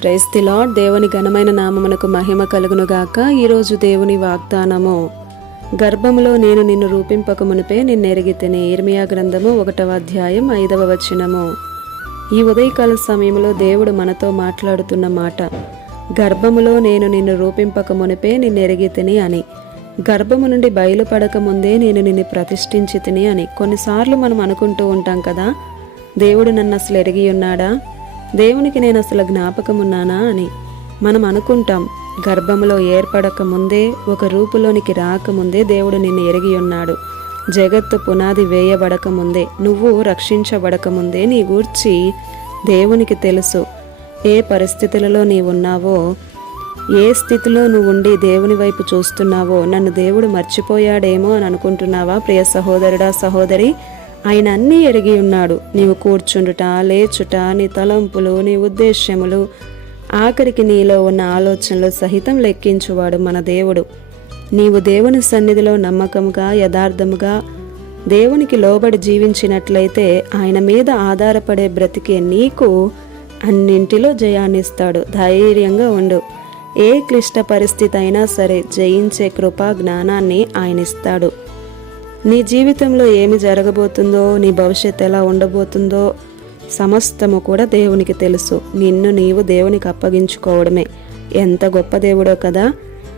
Praise the lord. దేవుని ఘనమైన నామమునకు మహిమ కలుగును గాక. ఈరోజు దేవుని వాగ్దానము, గర్భములో నేను నిన్ను రూపింపక మునిపే నిన్నెరిగితిని. ఇర్మియా గ్రంథము 1వ అధ్యాయం 5వ వచనము. ఈ ఉదయకాల సమయంలో దేవుడు మనతో మాట్లాడుతున్న మాట, గర్భములో నేను నిన్ను రూపింపక మునిపే నిన్నెరిగితిని అని. గర్భము నుండి బయలుపడక ముందే నేను నిన్ను ప్రతిష్ఠించి తిని అని. కొన్నిసార్లు మనం అనుకుంటూ ఉంటాం కదా, దేవుడు నన్ను అసలు ఎరిగి ఉన్నాడా, దేవునికి నేను అసలు జ్ఞాపకం ఉన్నానా అని మనం అనుకుంటాం. గర్భంలో ఏర్పడక ముందే, ఒక రూపులోనికి రాకముందే దేవుడు నిన్ను ఎరిగి ఉన్నాడు. జగత్తు పునాది వేయబడక ముందే, నువ్వు రక్షించబడక ముందే నీ గూర్చి దేవునికి తెలుసు. ఏ పరిస్థితులలో నీవున్నావో, ఏ స్థితిలో నువ్వు ఉండి దేవుని వైపు చూస్తున్నావో, నన్ను దేవుడు మర్చిపోయాడేమో అని అనుకుంటున్నావా? ప్రియ సహోదరుడా, సహోదరి, ఆయన అన్నీ ఎరిగి ఉన్నాడు. నీవు కూర్చుండుట, లేచుట, నీ తలంపులు, నీ ఉద్దేశ్యములు, ఆఖరికి నీలో ఉన్న ఆలోచనలు సహితం లెక్కించువాడు మన దేవుడు. నీవు దేవుని సన్నిధిలో నమ్మకముగా, యథార్థముగా, దేవునికి లోబడి జీవించినట్లయితే ఆయన మీద ఆధారపడే బ్రతికే నీకు అన్నింటిలో జయాన్నిస్తాడు. ధైర్యంగా ఉండు. ఏ క్లిష్ట పరిస్థితి అయినా సరే జయించే కృపా జ్ఞానాన్ని ఆయన ఇస్తాడు. నీ జీవితంలో ఏమి జరగబోతుందో, నీ భవిష్యత్తు ఎలా ఉండబోతుందో సమస్తము కూడా దేవునికి తెలుసు. నిన్ను నీవు దేవునికి అప్పగించుకోవడమే. ఎంత గొప్ప దేవుడో కదా.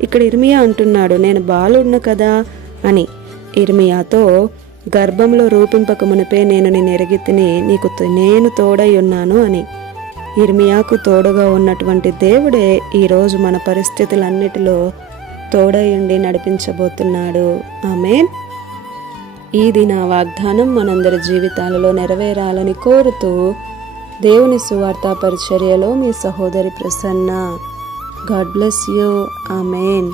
ఇక్కడ ఇర్మియా అంటున్నాడు, నేను బాలుడును కదా అని. ఇర్మియాతో గర్భంలో రూపింపక మునిపే నేను నిన్ను ఎరిగితిని, నీకు నేను తోడై ఉన్నాను అని. ఇర్మియాకు తోడుగా ఉన్నటువంటి దేవుడే ఈరోజు మన పరిస్థితులన్నిటిలో తోడై ఉండి నడిపించబోతున్నాడు. ఆమేన్. ఈ దిన వాగ్దానం మనందరి జీవితాలలో నెరవేరాలని కోరుతూ, దేవుని సువార్త పరిచర్యలో మీ సహోదరి Prasanna. God bless you. Amen.